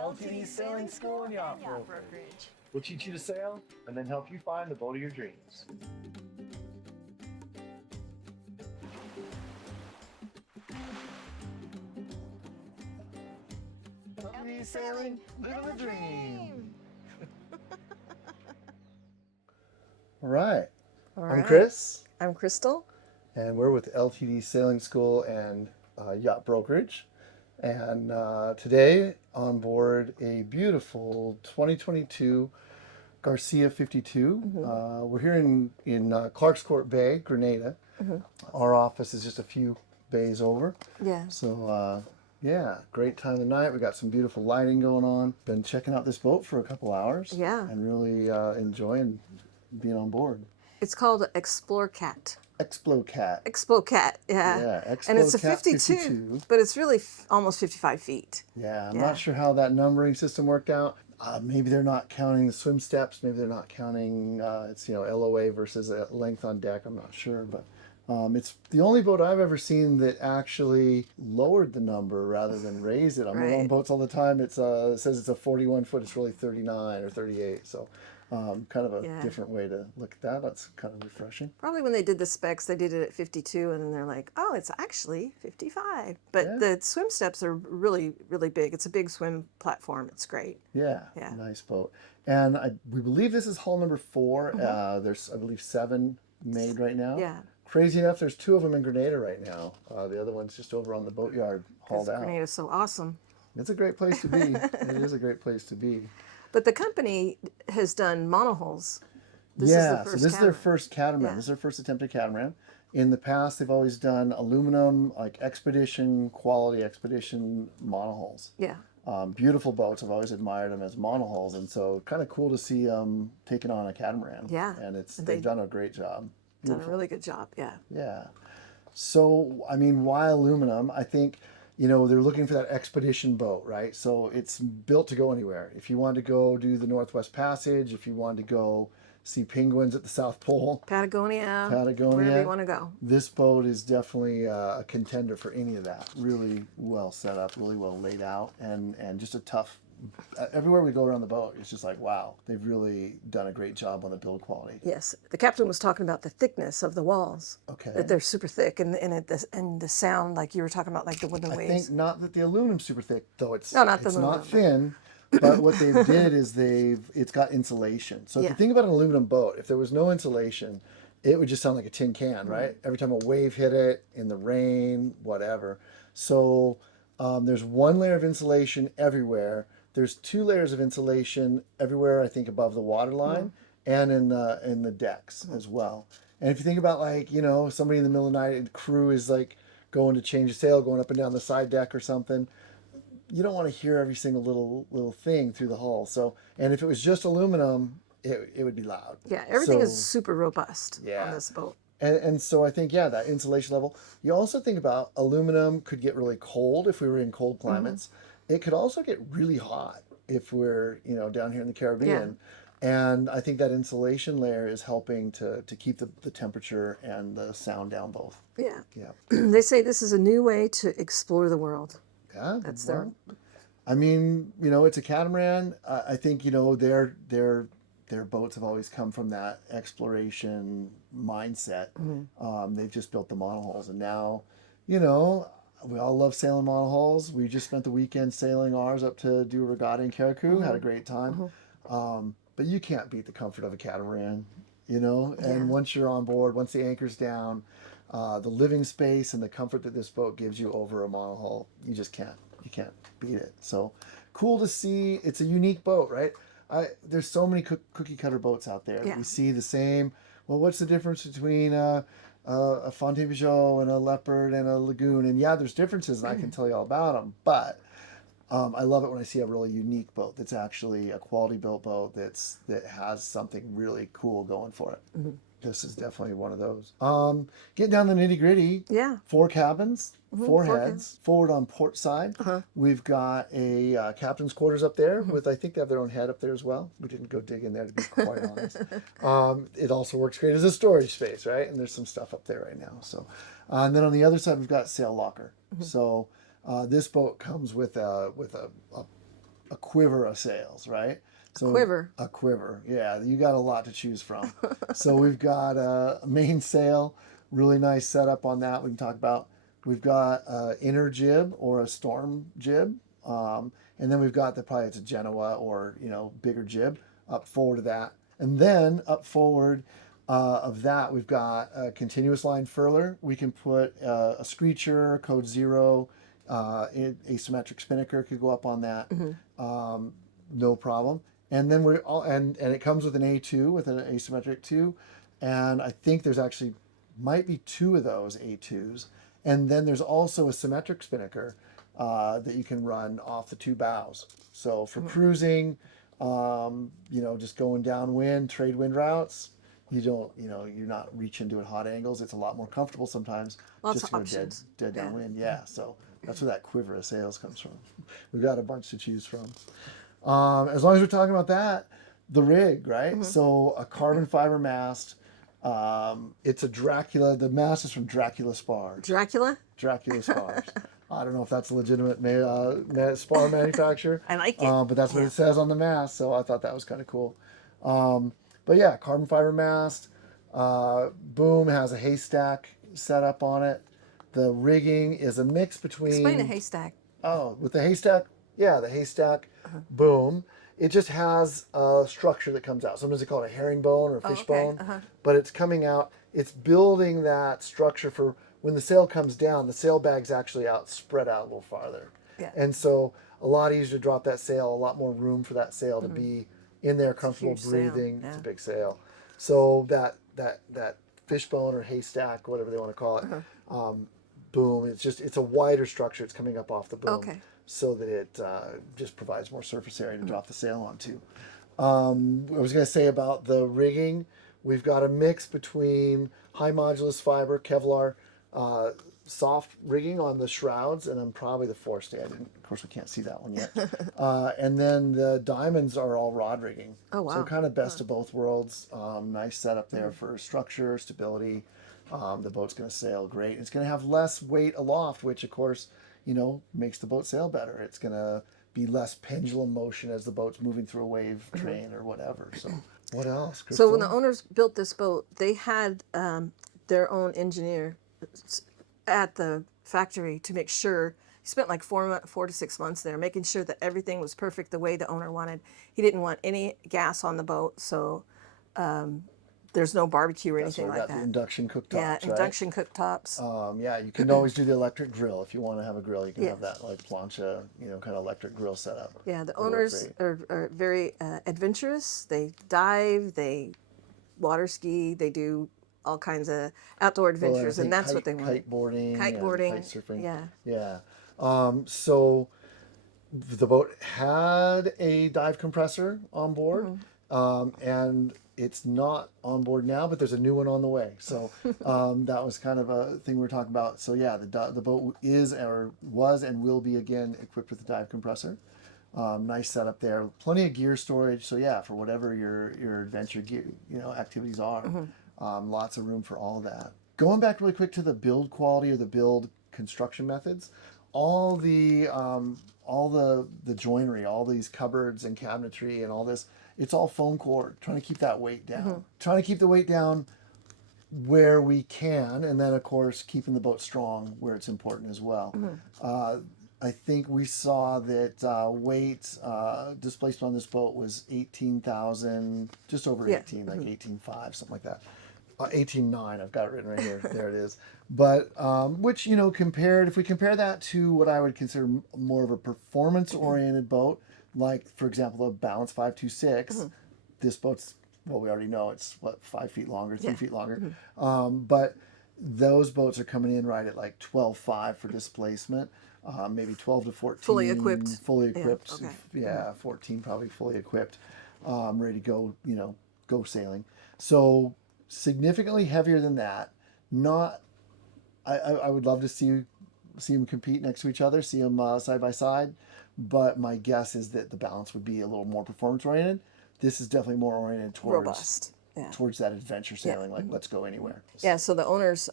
LTD Sailing School and Yacht Brokerage. We'll teach you to sail and then help you find the boat of your dreams. LTD Sailing, living the dream. All right. I'm Chris. I'm Crystal. And we're with LTD Sailing School and Yacht Brokerage. And today on board a beautiful 2022 Garcia 52. We're here in Clark's Court Bay, Grenada. Our office is just a few bays over. Yeah. So yeah, great time of the night. We got some beautiful lighting going on. Been checking out this boat for a couple hours. Yeah. And really enjoying being on board. It's called Explocat. Explocat. Explocat, yeah. Yeah, and it's a Explocat 52, but it's really almost 55 feet. Yeah, I'm not sure how that numbering system worked out. Maybe they're not counting the swim steps. Maybe they're not counting it's LOA versus length on deck. I'm not sure, but it's the only boat I've ever seen that actually lowered the number rather than raised it. I'm on boats all the time. It says it's a 41 foot. It's really 39 or 38. So kind of a different way to look at that. That's kind of refreshing. Probably when they did the specs, they did it at 52, and then they're like, oh, it's actually 55. But the swim steps are really, really big. It's a big swim platform. It's great. Yeah, nice boat. And we believe this is hull number 4. There's, I believe, 7 made right now. Yeah. Crazy enough, there's 2 of them in Grenada right now. The other one's just over on the boatyard, hauled out. Grenada's so awesome. It's a great place to be. It is a great place to be. But the company has done monohulls. So this is their first catamaran. Yeah. This is their first attempt at catamaran. In the past, they've always done aluminum, like quality expedition monohulls. Yeah. Beautiful boats. I've always admired them as monohulls, and so kind of cool to see them taking on a catamaran. Yeah. And they've done a great job. Done a really good job, yeah. Yeah. So, I mean, why aluminum? I think, they're looking for that expedition boat, right? So it's built to go anywhere. If you want to go do the Northwest Passage, if you want to go see penguins at the South Pole. Patagonia, wherever you want to go. This boat is definitely a contender for any of that. Really well set up, really well laid out, and just a tough, everywhere we go around the boat, it's just like, wow, they've really done a great job on the build quality. Yes, the captain was talking about the thickness of the walls. Okay. That they're super thick, and the sound, like you were talking about, like the wooden waves. I think not that the aluminum's super thick, though. It's not thin. But what they did is it's got insulation. So if you think about an aluminum boat, if there was no insulation, it would just sound like a tin can, right? Every time a wave hit it, in the rain, whatever. So there's 1 layer of insulation everywhere. There's 2 layers of insulation everywhere, I think, above the waterline and in the decks as well. And if you think about, like, somebody in the middle of the night, the crew is like going to change a sail, going up and down the side deck or something, you don't want to hear every single little thing through the hull. So, and if it was just aluminum, it would be loud. Yeah, everything is super robust on this boat. And so I think, that insulation level. You also think about aluminum could get really cold if we were in cold climates. It could also get really hot if we're, down here in the Caribbean. Yeah. And I think that insulation layer is helping to keep the temperature and the sound down both. Yeah. Yeah. They say this is a new way to explore the world. Yeah. That's their... I mean, it's a catamaran. I think, their boats have always come from that exploration mindset. They've just built the monohulls. And now, we all love sailing monohulls. We just spent the weekend sailing ours up to do a regatta in Carriacou. Had a great time. But you can't beat the comfort of a catamaran, And once you're on board, once the anchor's down, the living space and the comfort that this boat gives you over a monohull, you just can't. You can't beat it. So cool to see. It's a unique boat, right? There's so many cookie cutter boats out there. We see the same. Well, what's the difference between a Fontaine-Pajot and a Leopard and a Lagoon? And there's differences, and I can tell you all about them. But I love it when I see a really unique boat that's actually a quality built boat that has something really cool going for it. This is definitely one of those. Getting down the nitty gritty. Yeah. 4 cabins, 4 heads. Forward on port side, we've got a captain's quarters up there with, I think they have their own head up there as well. We didn't go dig in there, to be quite honest. It also works great as a storage space, right? And there's some stuff up there right now. So, and then on the other side, we've got sail locker. So this boat comes with a quiver of sails, right? So quiver. a quiver, yeah. You got a lot to choose from. So we've got a main sail, really nice setup on that. We can talk about. We've got a inner jib or a storm jib, and then we've got probably it's a Genoa or bigger jib up forward of that, and then up forward of that we've got a continuous line furler. We can put a screecher, code 0, asymmetric spinnaker could go up on that, no problem. And then we're all and it comes with an A2 with an asymmetric 2, and I think there's actually might be 2 of those A2s. And then there's also a symmetric spinnaker that you can run off the 2 bows. So for cruising, just going downwind, trade wind routes, you're not reaching to at hot angles. It's a lot more comfortable sometimes. Lots just of to go options. dead downwind. Yeah, so that's where that quiver of sails comes from. We've got a bunch to choose from. As long as we're talking about that, the rig, right? So a carbon fiber mast. It's a Dracula. The mast is from Dracula Spars. Dracula? Dracula Spars. I don't know if that's a legitimate spar manufacturer. I like it. But that's what it says on the mast, so I thought that was kind of cool. But yeah, carbon fiber mast. Boom has a haystack set up on it. The rigging is a mix between... Explain a haystack. Oh, with the haystack? Yeah, the haystack. Boom. It just has a structure that comes out. Sometimes they call it a herringbone or a fishbone. But it's coming out. It's building that structure for when the sail comes down, the sail bag's actually spread out a little farther. Yeah. And so a lot easier to drop that sail, a lot more room for that sail to be in there, comfortable breathing. It's a big sail. So that fishbone or haystack, whatever they want to call it, boom, it's a wider structure. It's coming up off the boom. Okay. So that it just provides more surface area to drop the sail onto. I was going to say about the rigging, we've got a mix between high modulus fiber, Kevlar, soft rigging on the shrouds, and then probably the forestay. Of course, we can't see that one yet. And then the diamonds are all rod rigging. Oh, wow. So kind of best of both worlds. Nice setup there for structure, stability. The boat's going to sail great. It's going to have less weight aloft, which, of course, makes the boat sail better. It's going to be less pendulum motion as the boat's moving through a wave train or whatever. So what else, Crystal? So when the owners built this boat, they had their own engineer at the factory to make sure. He spent like 4 to 6 months there, making sure that everything was perfect the way the owner wanted. He didn't want any gas on the boat, so there's no barbecue or anything like that. The induction cooktops, yeah, right? induction cooktops. Yeah, you can always do the electric grill if you want to have a grill. You can have that like plancha, kind of electric grill setup. Yeah, the owners are very adventurous. They dive, they water ski, they do all kinds of outdoor adventures, and that's what they want. Kiteboarding, kite surfing. Yeah. So the boat had a dive compressor on board, and it's not on board now, but there's a new one on the way. So that was kind of a thing we were talking about. So yeah, the boat is or was and will be again equipped with a dive compressor. Nice setup there. Plenty of gear storage. So yeah, for whatever your adventure gear, activities are, lots of room for all that. Going back really quick to the build quality or the build construction methods, all the joinery, all these cupboards and cabinetry and all this, it's all foam core, trying to keep that weight down. Trying to keep the weight down where we can, and then of course keeping the boat strong where it's important as well. I think we saw that weight displacement on this boat was 18,000, just over 18, like 18.5, something like that. 18.9, I've got it written right here. There it is. But which, if we compare that to what I would consider more of a performance-oriented boat, like, for example, the Balance 526, this boat's, well, we already know it's, 5 feet longer, 3 feet longer. But those boats are coming in right at like 12.5 for displacement, maybe 12 to 14. Fully equipped. Fully equipped. Yeah, okay. 14 probably fully equipped, ready to go, go sailing. So significantly heavier than that. Not, I would love to see them compete next to each other, see them side by side. But my guess is that the Balance would be a little more performance oriented. This is definitely more oriented towards robust. Yeah. Towards that adventure sailing, like let's go anywhere. Yeah. So the owners,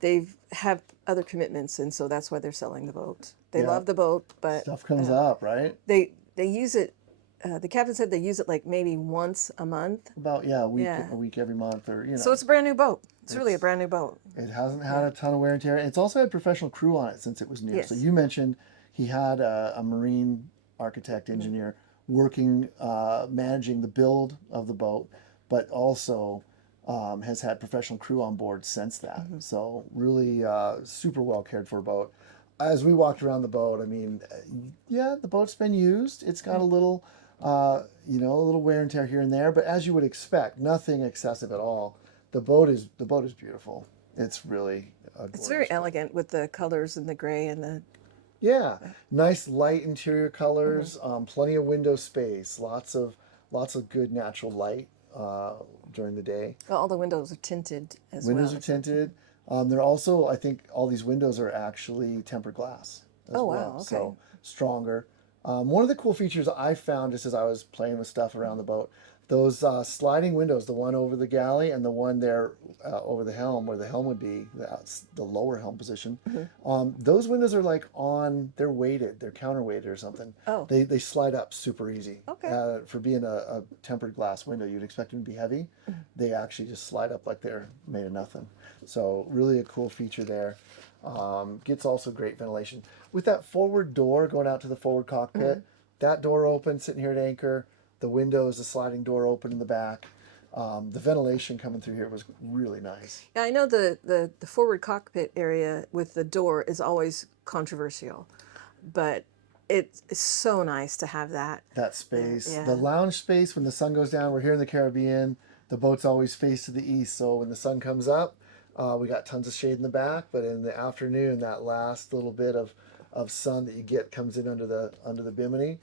they have other commitments, and so that's why they're selling the boat. They Yeah. love the boat, but Stuff comes up, right? they use it. The captain said they use it like maybe once a month. About Yeah. a week every month, or So it's a brand new boat. It's really a It's- brand new boat. it hasn't had a ton of wear and tear. It's also had professional crew on it since it was new. Yes. So you mentioned he had a marine architect engineer working, managing the build of the boat, but also has had professional crew on board since that. So really super well cared for boat. As we walked around the boat, I mean, yeah, the boat's been used. It's got a little, a little wear and tear here and there, but as you would expect, nothing excessive at all. The boat is beautiful. It's really a It's gorgeous very boat. elegant with the colors and the gray and the. Yeah, nice light interior colors, plenty of window space, lots of good natural light during the day. Well, all the windows are tinted as Windows well. are tinted. They're also, I think, all these windows are actually tempered glass as Oh, well, wow, okay. so stronger. One of the cool features I found just as I was playing with stuff around the boat, those sliding windows, the one over the galley and the one there over the helm, where the helm would be, the lower helm position. Those windows are like they're weighted, they're counterweighted or something. Oh. They slide up super easy. Okay. For being a tempered glass window, you'd expect them to be heavy. They actually just slide up like they're made of nothing. So really a cool feature there. Gets also great ventilation. With that forward door going out to the forward cockpit, that door open, sitting here at anchor, the windows, the sliding door open in the back. The ventilation coming through here was really nice. Yeah, I know the forward cockpit area with the door is always controversial, but it's so nice to have that. That space. Yeah. The lounge space, when the sun goes down, we're here in the Caribbean, the boats always face to the east. So when the sun comes up, we got tons of shade in the back, but in the afternoon, that last little bit of sun that you get comes in under the bimini.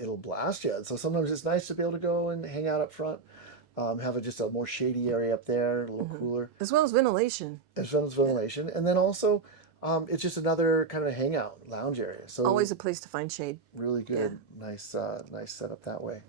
It'll blast you. So sometimes it's nice to be able to go and hang out up front, have just a more shady area up there, a little cooler. As well as ventilation. As well as ventilation. And then also, it's just another kind of a hangout lounge area. So Always a place to find shade. really good, nice setup that way.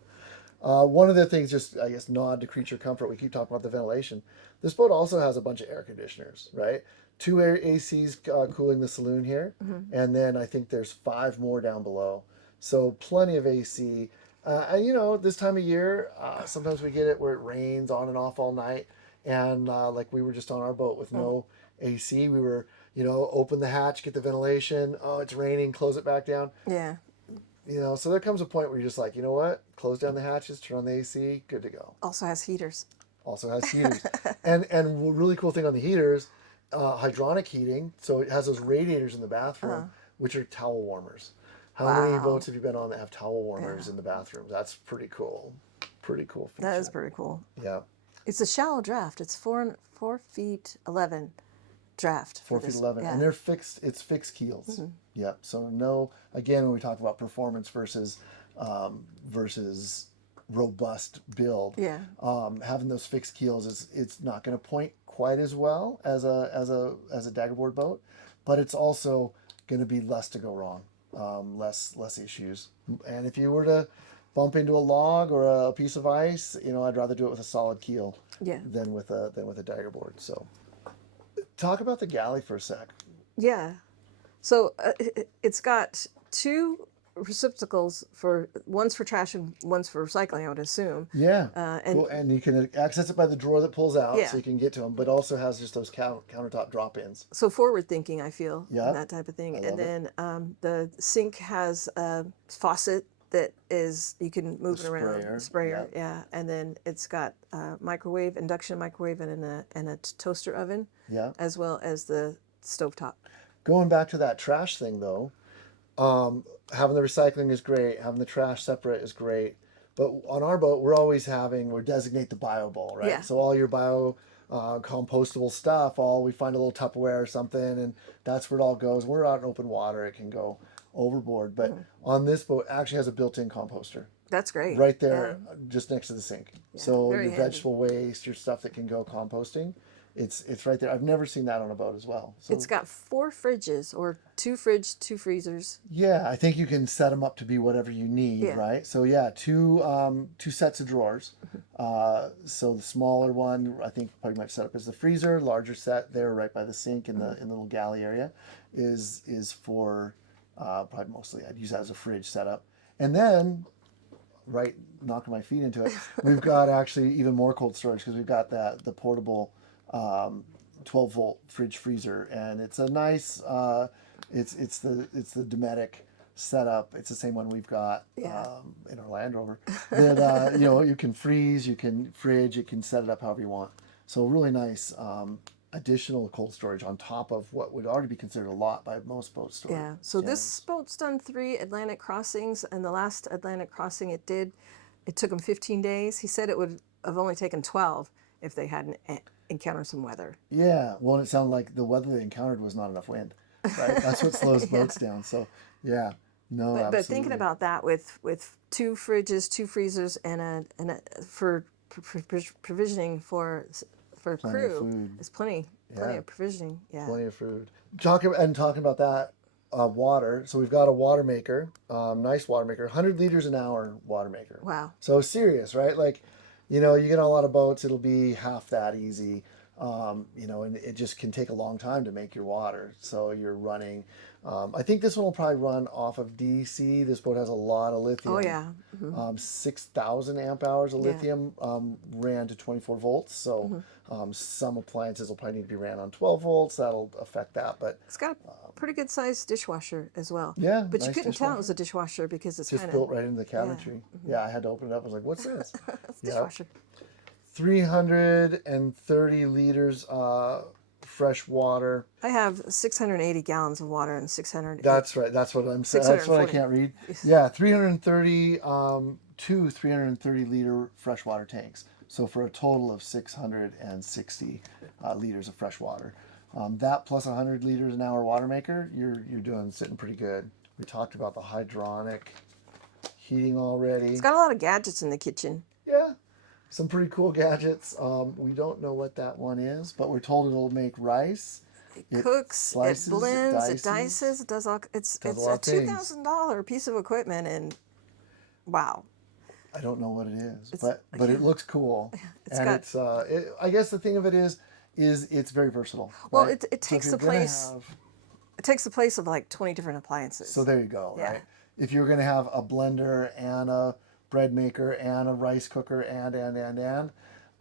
One of the things, just I guess, nod to creature comfort. We keep talking about the ventilation. This boat also has a bunch of air conditioners, right? 2 air ACs cooling the saloon here, and then I think there's 5 more down below. So plenty of AC. And this time of year, sometimes we get it where it rains on and off all night, and like we were just on our boat with no AC. We were, open the hatch, get the ventilation. Oh, it's raining, close it back down. Yeah. So there comes a point where you're just like, you know what? Close down the hatches, turn on the AC, good to go. Also has heaters. Also has heaters. and really cool thing on the heaters, hydronic heating. So it has those radiators in the bathroom, which are towel warmers. How many Wow. boats have you been on that have towel warmers in the bathroom? That's pretty cool. Pretty cool feature. That is pretty cool. Yeah. It's a shallow draft. It's 4 feet 11 draft. 4 feet 11. Yeah. And they're fixed, it's fixed keels. Yep. So no, again, when we talk about performance versus robust build, Yeah. having those fixed keels it's not going to point quite as well as a daggerboard boat, but it's also going to be less to go wrong, less issues. And if you were to bump into a log or a piece of ice, I'd rather do it with a solid keel Yeah. than with a daggerboard. So talk about the galley for a sec. Yeah. So it's got 2 receptacles one's for trash and one's for recycling, I would assume. Yeah. And Cool. And you can access it by the drawer that pulls out, Yeah. so you can get to them, but also has just those countertop drop-ins. so forward thinking, I feel, Yeah. and that type of thing. I And love it. then the sink has a faucet that is you can move it around. sprayer, Sprayer, yeah. And then it's got a microwave, induction microwave, and a toaster oven, Yeah. as well as the stovetop. Going back to that trash thing, though, having the recycling is great. Having the trash separate is great. But on our boat, we designate the bio bowl, right? Yeah. So all your bio compostable stuff, we find a little Tupperware or something, and that's where it all goes. We're out in open water, it can go overboard. But on this boat, it actually has a built-in composter That's great. right there, just next to the sink. So very your handy. vegetable waste, your stuff that can go composting, it's right there. I've never seen that on a boat as well. So It's got 4 fridges, or 2 fridges, 2 freezers. yeah, I think you can set them up to be whatever you need, Yeah. right? So yeah, two sets of drawers. So the smaller one, I think pretty much set up as the freezer. Larger set there, right by the sink in the little galley area, is for probably mostly I'd use that as a fridge setup. And then, right, knocking my feet into it, we've got actually even more cold storage because we've got the portable 12-volt fridge freezer, and it's a nice it's the Dometic setup. It's the same one we've got in our Land Rover. That you can freeze, you can fridge, you can set it up however you want. So really nice additional cold storage on top of what would already be considered a lot by most boat storage. Yeah. So this boat's done 3 Atlantic crossings, and the last Atlantic crossing it took him 15 days. He said it would have only taken 12 if they hadn't encountered some weather. Yeah. Well, it sounded like the weather they encountered was not enough wind. Right. That's what slows boats down. So yeah. No, absolutely. But thinking about that with 2 fridges, 2 freezers, and for provisioning for Plenty crew, of food. is plenty of provisioning. Yeah. Plenty of food. Talking about that water. So we've got a water maker, nice water maker, 100 liters an hour water maker. Wow. So serious, right? Like, you get on a lot of boats, it'll be half that easy. And it just can take a long time to make your water. So you're running. I think this one will probably run off of DC. This boat has a lot of lithium. Oh yeah. Mm-hmm. 6,000 amp hours of lithium ran to 24 volts. So some appliances will probably need to be ran on 12 volts. That'll affect that. But it's got a pretty good sized dishwasher as well. Yeah. But nice you couldn't tell it was a dishwasher because it's just built right into the cabinetry. Yeah. I had to open it up. I was like, what's this? It's a dishwasher. 330 liters fresh water. I have 680 gallons of water and 600. That's right. That's what I'm saying. That's what I can't read. Yeah, 330 330 liter freshwater tanks. So for a total of 660 liters of fresh water. That plus 100 liters an hour water maker, you're sitting pretty good. We talked about the hydronic heating already. It's got a lot of gadgets in the kitchen. Yeah. Some pretty cool gadgets. We don't know what that one is, but we're told it'll make rice. It cooks, slices, it blends, it dices, it does all. It's a $2,000 piece of equipment, and wow. I don't know what it is, but it looks cool. I guess the thing of it is it's very versatile. Well, right? it takes the place. It takes the place of like 20 different appliances. So there you go, right? If you're going to have a blender and a bread maker and a rice cooker and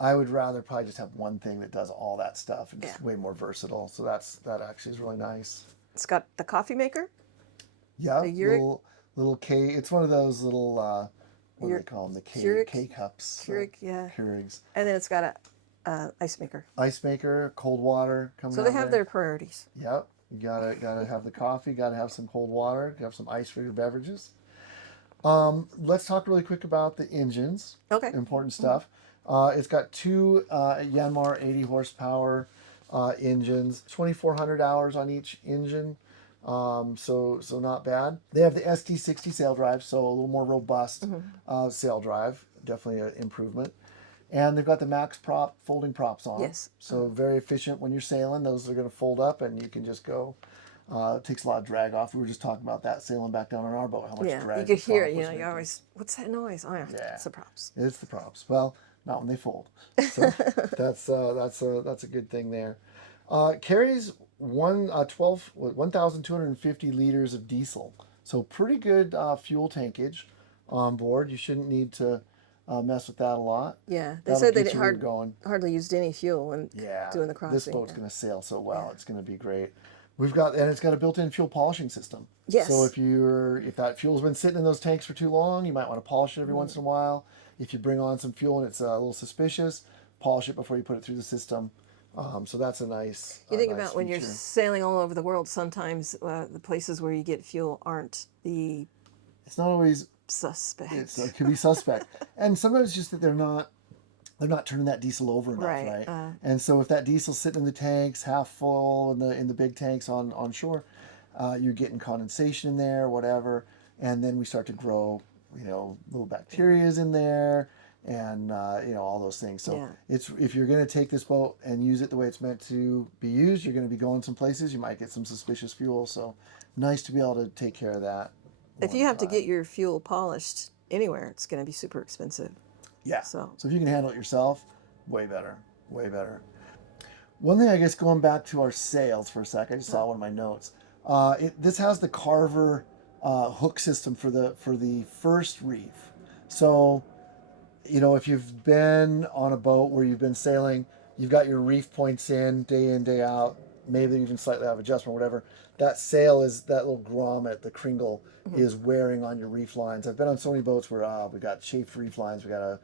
I would rather probably just have one thing that does all that stuff and it's way more versatile. So that actually is really nice. It's got the coffee maker. Yeah, little K. It's one of those little what do they call them? The K cups. Keurig, yeah. Keurigs. And then it's got a ice maker. Ice maker, cold water coming. So they have their priorities. Yep. You gotta have the coffee. Gotta have some cold water. Gotta have some ice for your beverages. Let's talk really quick about the engines. Okay. Important stuff. It's got 2 Yanmar 80 horsepower engines, 2,400 hours on each engine. So not bad. They have the ST60 sail drive, so a little more robust sail drive. Definitely an improvement. And they've got the max prop folding props on. Yes. So very efficient when you're sailing. Those are going to fold up and you can just go. It takes a lot of drag off. We were just talking about that sailing back down on our boat. How much drag? You could hear it. You always, what's that noise? Oh yeah, it's the props. It's the props. Well, not when they fold. So that's a good thing there. Carries 1,250 liters of diesel. So pretty good fuel tankage on board. You shouldn't need to mess with that a lot. Yeah, they said they hardly used any fuel when doing the crossing. This boat's going to sail so well. It's going to be great. It's got a built-in fuel polishing system. Yes. So if that fuel's been sitting in those tanks for too long, you might want to polish it every once in a while. If you bring on some fuel and it's a little suspicious, polish it before you put it through the system. So that's a nice. You think about when you're sailing all over the world. Sometimes the places where you get fuel aren't the. It's not always suspect. It can be suspect, and sometimes it's just that they're not turning that diesel over enough, right? And so if that diesel's sitting in the tanks half full in the big tanks on shore, you're getting condensation in there, whatever, and then we start to grow, little bacterias in there, and all those things. So if you're going to take this boat and use it the way it's meant to be used, you're going to be going some places. You might get some suspicious fuel. So nice to be able to take care of that. If you have to get your fuel polished anywhere, it's going to be super expensive. Yeah. So if you can handle it yourself, way better. Way better. One thing, I guess, going back to our sails for a sec, I just saw one of my notes. This has the Carver hook system for the first reef. So, if you've been on a boat where you've been sailing, you've got your reef points in, day out, maybe even slightly out of adjustment, whatever. That sail is that little grommet, the kringle, is wearing on your reef lines. I've been on so many boats where we got chafed reef lines, we got to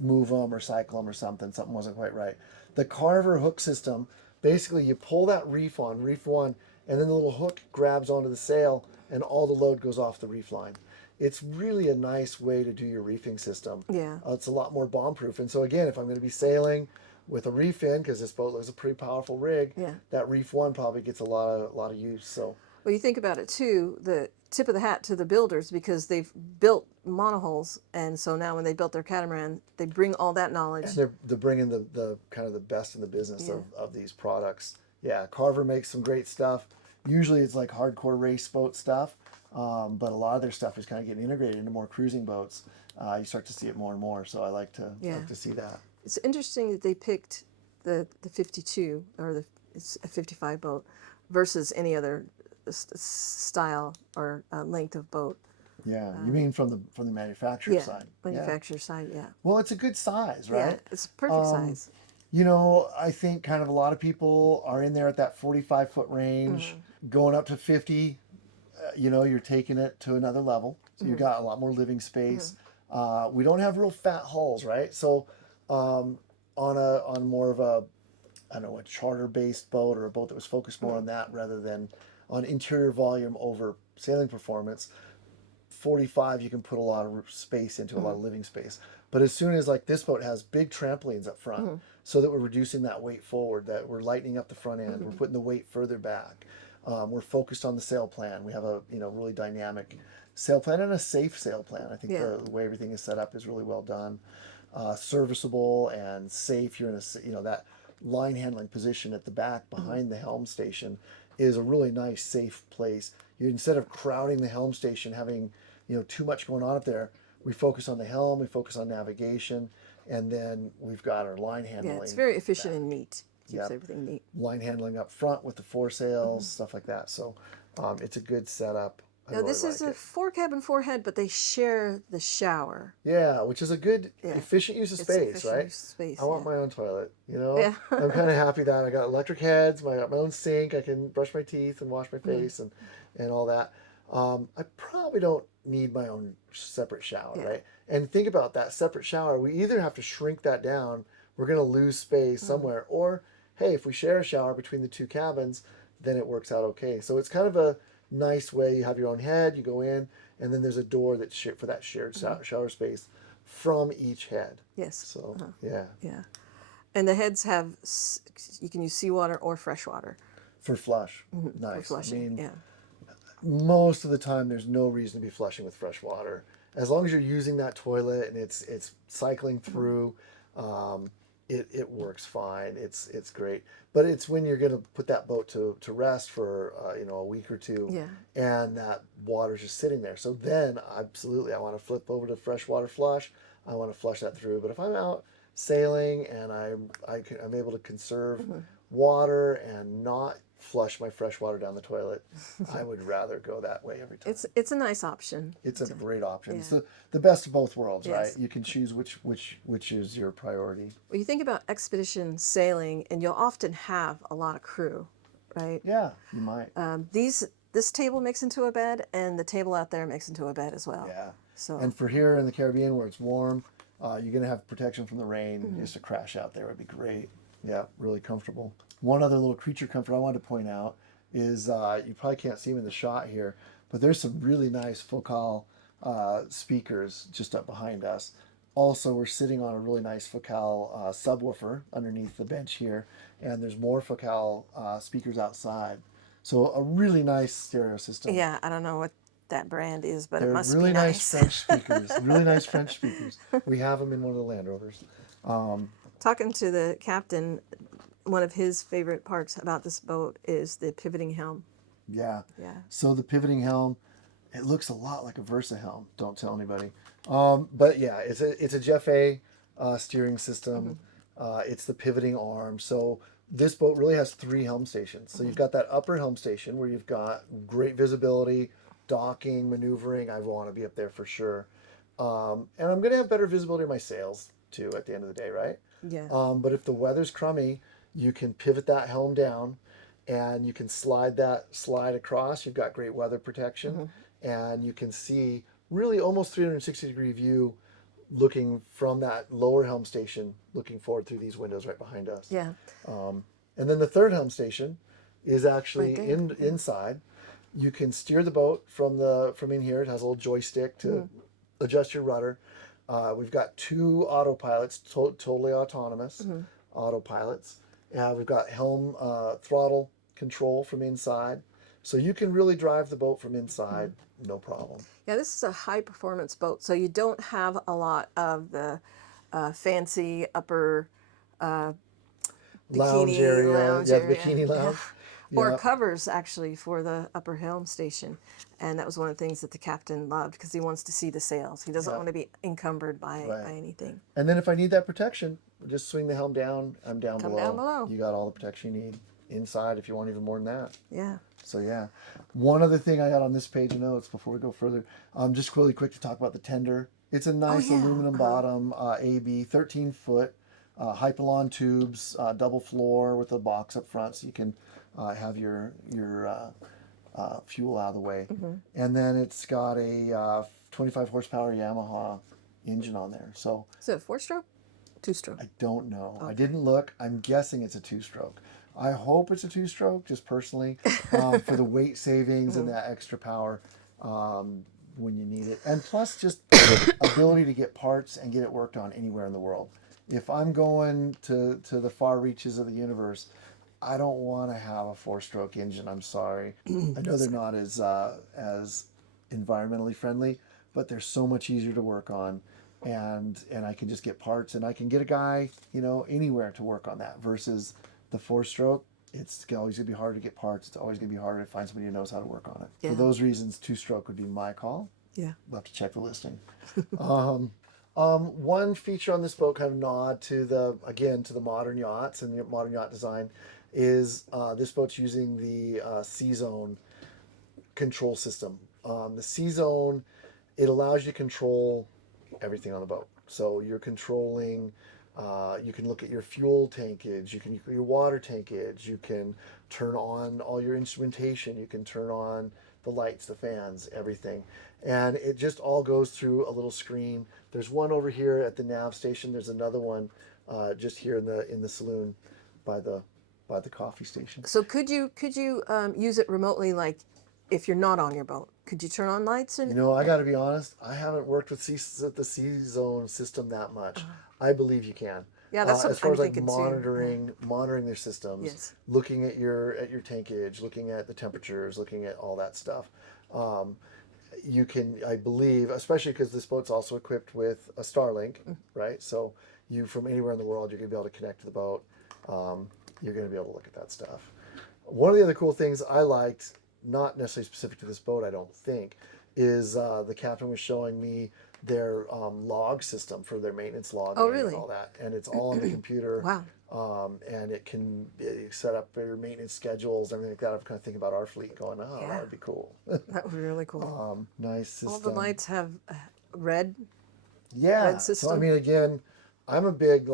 move them or cycle them or something. Something wasn't quite right. The Carver hook system, basically you pull that reef on, reef one, and then the little hook grabs onto the sail and all the load goes off the reef line. It's really a nice way to do your reefing system. Yeah. It's a lot more bomb proof. And so again, if I'm going to be sailing with a reef in, because this boat is a pretty powerful rig, Yeah. that reef one probably gets a lot of use. So Well, you think about it too, the tip of the hat to the builders, because they've built monohulls, and so now when they built their catamaran, they bring all that knowledge. and they're bringing the kind of the best in the business of these products. Yeah, Carver makes some great stuff. Usually it's like hardcore race boat stuff, but a lot of their stuff is kind of getting integrated into more cruising boats. You start to see it more and more, so I like to see that. It's interesting that they picked the 52 or it's a 55 boat versus any other style or length of boat. Yeah, you mean from the manufacturer side? Manufacturer side, yeah. Well, it's a good size, right? Yeah, it's perfect size. I think kind of a lot of people are in there at that 45-foot range, going up to 50. You're taking it to another level. So you've got a lot more living space. We don't have real fat hulls, right? So on more of a, I don't know, a charter-based boat or a boat that was focused more on that rather than on interior volume over sailing performance, 45 you can put a lot of space into, a lot of living space. But as soon as like this boat has big trampolines up front, so that we're reducing that weight forward, that we're lightening up the front end, we're putting the weight further back. We're focused on the sail plan. We have a really dynamic sail plan and a safe sail plan. I think the way everything is set up is really well done, serviceable and safe. You're in that line handling position at the back behind the helm station is a really nice safe place. Instead of crowding the helm station, having too much going on up there, we focus on the helm, we focus on navigation, and then we've got our line handling. Yeah, it's very efficient and neat. Keeps everything neat. Line handling up front with the foresails, stuff like that. So it's a good setup. Now this is a 4-cabin 4-head, but they share the shower. Yeah, which is a good, efficient use of space, right? I want my own toilet. Yeah. I'm kind of happy that I got electric heads. I got my own sink. I can brush my teeth and wash my face and all that. I probably don't need my own separate shower, right? And think about that separate shower. We either have to shrink that down, we're going to lose space somewhere, or hey, if we share a shower between the two cabins, then it works out okay. So it's kind of a nice way. You have your own head, you go in, and then there's a door that's for that shared shower space from each head. Yes. So yeah. And the heads have, you can use seawater or fresh water. For flush. Nice. For flushing, most of the time there's no reason to be flushing with fresh water. As long as you're using that toilet and it's cycling through, it works fine. It's great. But it's when you're going to put that boat to rest for a week or two, and that water's just sitting there. So then absolutely I want to flip over to freshwater flush. I want to flush that through. But if I'm out sailing and I'm able to conserve water and not flush my fresh water down the toilet, I would rather go that way every time. It's a nice option. It's a great option. It's the best of both worlds, right? Yes. You can choose which is your priority. Well, you think about expedition sailing, and you'll often have a lot of crew, right? Yeah, you might. This table makes into a bed, and the table out there makes into a bed as well. Yeah. So And for here in the Caribbean where it's warm, you're going to have protection from the rain. Just to crash out there would be great. Yeah, really comfortable. One other little creature comfort I wanted to point out is you probably can't see them in the shot here, but there's some really nice Focal speakers just up behind us. Also, we're sitting on a really nice Focal subwoofer underneath the bench here, and there's more Focal speakers outside. So a really nice stereo system. yeah, I don't know what that brand is, but They're it must really be nice French speakers. Really nice French speakers. We have them in one of the Land Rovers. Talking to the captain, one of his favorite parts about this boat is the pivoting helm. Yeah. Yeah. So the pivoting helm, it looks a lot like a Versa helm. Don't tell anybody. But yeah, it's a Jeff A steering system. It's the pivoting arm. So this boat really has 3 helm stations. So you've got that upper helm station where you've got great visibility, docking, maneuvering. I want to be up there for sure. And I'm going to have better visibility of my sails too at the end of the day, right? Yeah. But if the weather's crummy, you can pivot that helm down and you can slide across. You've got great weather protection and you can see really almost 360-degree view looking from that lower helm station, looking forward through these windows right behind us. Yeah. And then the third helm station is actually Right there. inside. You can steer the boat from in here. It has a little joystick to adjust your rudder. We've got 2 autopilots, totally autonomous autopilots. We've got helm throttle control from inside. So you can really drive the boat from inside, no problem. Yeah, this is a high performance boat, so you don't have a lot of the fancy upper Lounge bikini area, lounge yeah, area. bikini lounge. Or Yeah. covers actually for the upper helm station, and that was one of the things that the captain loved because he wants to see the sails. He doesn't Yeah. want to be encumbered by Right. anything. And then if I need that protection, just swing the helm down. I'm down Come below. down below. You got all the protection you need inside if you want even more than that. Yeah. So yeah, one other thing I got on this page of notes before we go further, just really quick to talk about the tender. It's a nice yeah. aluminum bottom, AB, 13 foot, Hypalon tubes, double floor with a box up front, so you can have your fuel out of the way. And then it's got a 25 horsepower Yamaha engine on there. So Is it a 4-stroke? 2-stroke? I don't know. I didn't look. I'm guessing it's a 2-stroke. I hope it's a 2-stroke, just personally, for the weight savings and that extra power when you need it. And plus just ability to get parts and get it worked on anywhere in the world. If I'm going to the far reaches of the universe, I don't want to have a 4-stroke engine. I'm sorry. I know they're not as environmentally friendly, but they're so much easier to work on. And I can just get parts and I can get a guy, anywhere to work on that versus the 4-stroke. It's always going to be harder to get parts. It's always going to be harder to find somebody who knows how to work on it. Yeah. For those reasons, 2-stroke would be my call. Yeah. We'll have to check the listing. One feature on this boat, kind of nod to the modern yachts and the modern yacht design, is this boat's using the C-Zone control system. The C-Zone, it allows you to control everything on the boat. So you're controlling, you can look at your fuel tankage, you can look at your water tankage, you can turn on all your instrumentation, you can turn on the lights, the fans, everything. And it just all goes through a little screen. There's one over here at the nav station. There's another one just here in the saloon by the coffee station. So could you use it remotely, like if you're not on your boat? Could you turn on lights? And I got to be honest. I haven't worked with the C-Zone system that much. I believe you can. Yeah, that's what as far I'm as like thinking monitoring their systems, Yes. looking at your tankage, looking at the temperatures, looking at all that stuff. You can, I believe, especially because this boat's also equipped with a Starlink, right? So you, from anywhere in the world, you're going to be able to connect to the boat. You're going to be able to look at that stuff. One of the other cool things I liked, not necessarily specific to this boat, I don't think, is the captain was showing me their log system for their maintenance logging really? and all that. And it's all on the computer. Wow. And it can set up your maintenance schedules, everything like that. I'm kind of thinking about our fleet going, Yeah. that would be cool. That would be really cool. Nice system. All the lights have red. Yeah. red So, I system. mean, again, I'm a big,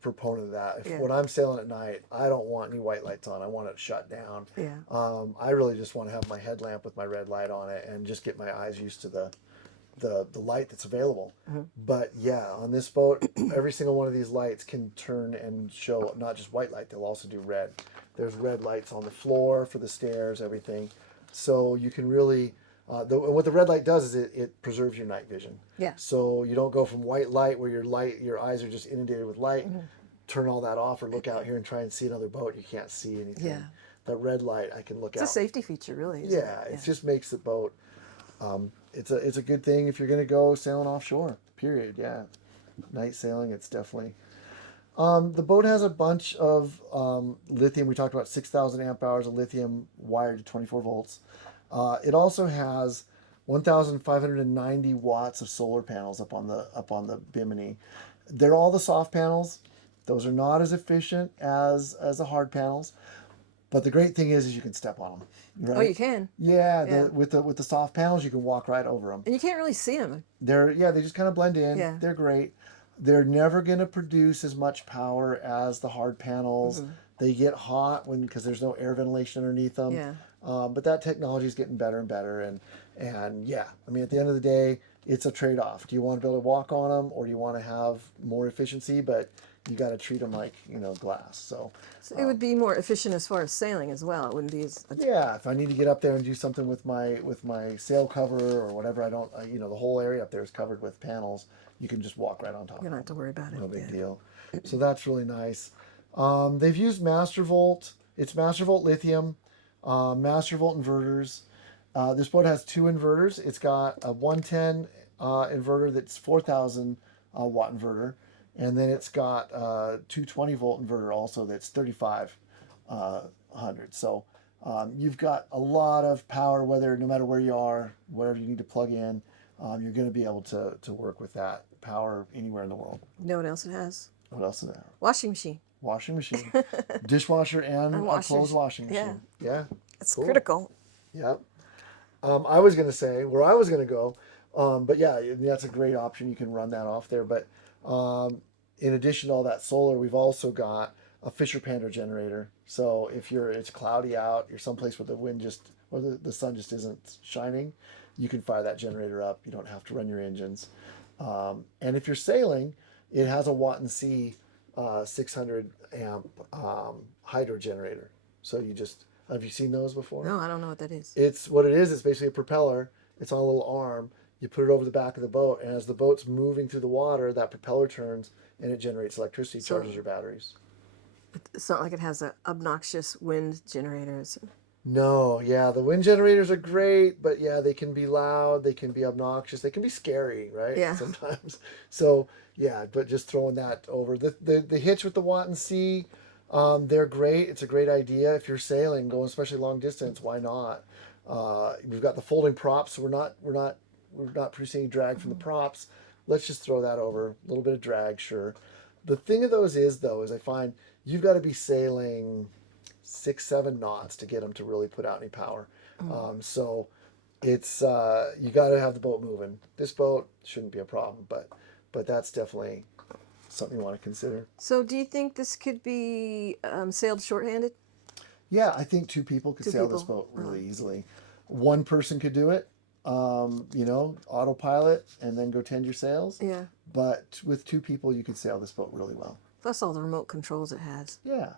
proponent of that. Yeah. When I'm sailing at night, I don't want any white lights on. I want it shut down. Yeah. I really just want to have my headlamp with my red light on it and just get my eyes used to the light that's available. But yeah, on this boat, every single one of these lights can turn and show not just white light, they'll also do red. There's red lights on the floor for the stairs, everything. So you can really, what the red light does is it preserves your night vision. Yeah. So you don't go from white light where your eyes are just inundated with light, turn all that off or look out here and try and see another boat. You can't see anything. Yeah. That red light, I can look out. It's a safety feature, really. Isn't Yeah, it just makes the boat. It's a good thing if you're going to go sailing offshore. Period. Yeah, night sailing. It's definitely. The boat has a bunch of lithium. We talked about 6,000 amp hours of lithium wired to 24 volts. It also has 1,590 watts of solar panels up on the bimini. They're all the soft panels. Those are not as efficient as the hard panels, but the great thing is you can step on them, right? Oh, you can. Yeah, Yeah. with the soft panels, you can walk right over them. And you can't really see them. They just kind of blend in. Yeah. They're great. They're never going to produce as much power as the hard panels. They get hot because there's no air ventilation underneath them. Yeah. But that technology is getting better and better. And yeah, I mean, at the end of the day, it's a trade-off. Do you want to be able to walk on them, or do you want to have more efficiency? But you got to treat them like glass. So It would be more efficient as far as sailing as well. It wouldn't be as yeah, if I need to get up there and do something with my sail cover or whatever, the whole area up there is covered with panels. You can just walk right on top. you don't have to worry about it. No big Yeah. deal. So that's really nice. They've used Mastervolt. It's Mastervolt lithium, Mastervolt inverters. This boat has 2 inverters. It's got a 110 inverter that's 4,000 watt inverter, and then it's got a 220 volt inverter also that's 3,500. So you've got a lot of power, no matter where you are, wherever you need to plug in, you're going to be able to work with that power anywhere in the world. You know what else it has? What else is there? Washing machine. Washing machine, dishwasher, and a washers. clothes washing machine. Yeah. It's Cool. critical. Yeah. I was going to say where I was going to go, but yeah, that's a great option. You can run that off there. But in addition to all that solar, we've also got a Fisher Panda generator. So if it's cloudy out, you're someplace where the wind or the sun just isn't shining, you can fire that generator up. You don't have to run your engines. And if you're sailing, it has a Watt and C 600 amp hydro generator. So have you seen those before? No, I don't know what that is. It's what it is. It's basically a propeller. It's on a little arm. You put it over the back of the boat, and as the boat's moving through the water, that propeller turns and it generates electricity, charges your batteries. It's not like it has a obnoxious wind generators. No, yeah, the wind generators are great, but yeah, they can be loud, they can be obnoxious, they can be scary, right? Yeah. Sometimes. So yeah, but just throwing that over the hitch with the Watt and C, they're great. It's a great idea if you're sailing, going especially long distance. Why not? We've got the folding props, so we're not producing any drag from the props. Let's just throw that over. A little bit of drag, sure. The thing of those is I find you've got to be sailing 6-7 knots to get them to really put out any power. So it's you got to have the boat moving. This boat shouldn't be a problem, but that's definitely something you want to consider. So do you think this could be sailed shorthanded? Yeah, I think 2 people could sail this people. boat really easily. 1 person could do it, autopilot and then go tend your sails. Yeah. But with 2 people, you could sail this boat really well. Plus all the remote controls it has. Yeah.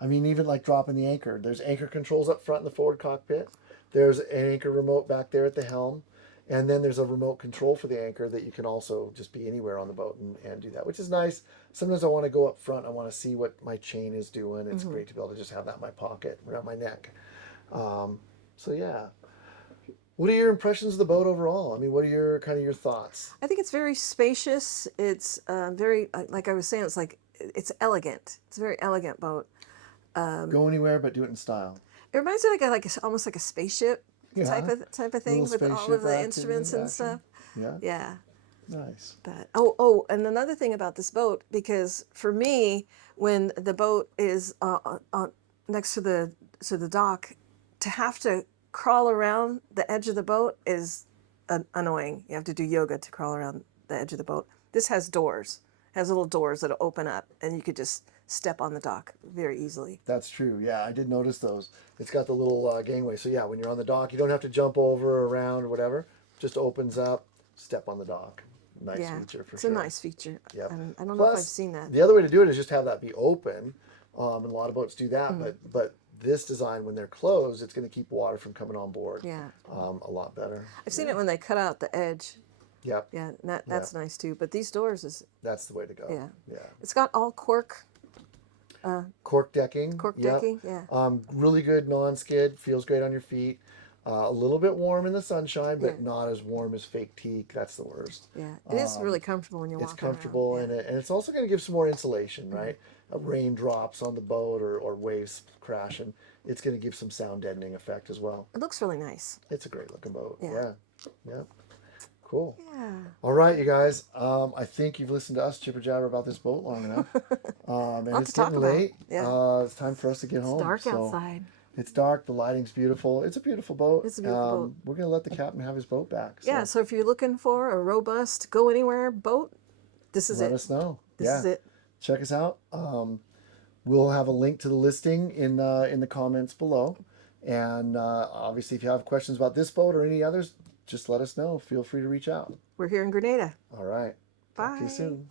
I mean, even like dropping the anchor. There's anchor controls up front in the forward cockpit. There's an anchor remote back there at the helm. And then there's a remote control for the anchor that you can also just be anywhere on the boat and do that, which is nice. Sometimes I want to go up front. I want to see what my chain is doing. It's great to be able to just have that in my pocket, around my neck. So yeah. What are your impressions of the boat overall? I mean, what are your thoughts? I think it's very spacious. It's very, like I was saying, it's elegant. It's a very elegant boat. Go anywhere, but do it in style. It reminds me almost like a spaceship Yeah. type of thing Little with all spaceship of the activity instruments and action. stuff. Yeah. Yeah. Nice. But and another thing about this boat, because for me, when the boat is next to the dock, to have to crawl around the edge of the boat is annoying. You have to do yoga to crawl around the edge of the boat. This has doors. It has little doors that open up, and you could just step on the dock very easily. That's true. Yeah, I did notice those. It's got the little gangway. So yeah, when you're on the dock, you don't have to jump over or around or whatever. Just opens up, step on the dock. Nice feature for it's sure. a nice feature. Yep. I don't know if I've Plus, seen that. The other way to do it is just have that be open. And a lot of boats do that, but this design, when they're closed, it's going to keep water from coming on board. Yeah. A lot better. I've seen it when they cut out the edge. Yep. Yeah, that's nice too. But these doors That's the way to go. Yeah. Yeah. It's got all cork Decking. Cork Yep. decking, yeah. Really good non-skid. Feels great on your feet. A little bit warm in the sunshine, but Yeah. not as warm as fake teak. That's the worst. Yeah, it is really comfortable when you're It's walking comfortable around. and it's also going to give some more insulation, right? Raindrops on the boat or waves crashing. It's going to give some sound deadening effect as well. It looks really nice. It's a great looking boat. Yeah. Yeah. Cool. Yeah. All right, you guys. I think you've listened to us jibber jabber about this boat long enough. And Lot it's to talk getting about. late. Yeah. It's time for us to get It's home. dark So outside. it's dark. The lighting's beautiful. It's a beautiful boat. It's a beautiful boat. We're gonna let the captain have his boat back. So Yeah. So if you're looking for a robust, go anywhere boat, this is let it. us know. This Yeah. is it. Check us out. We'll have a link to the listing in the comments below. And obviously, if you have questions about this boat or any others, just let us know. Feel free to reach out. We're here in Grenada. All right. Talk to you Bye. soon.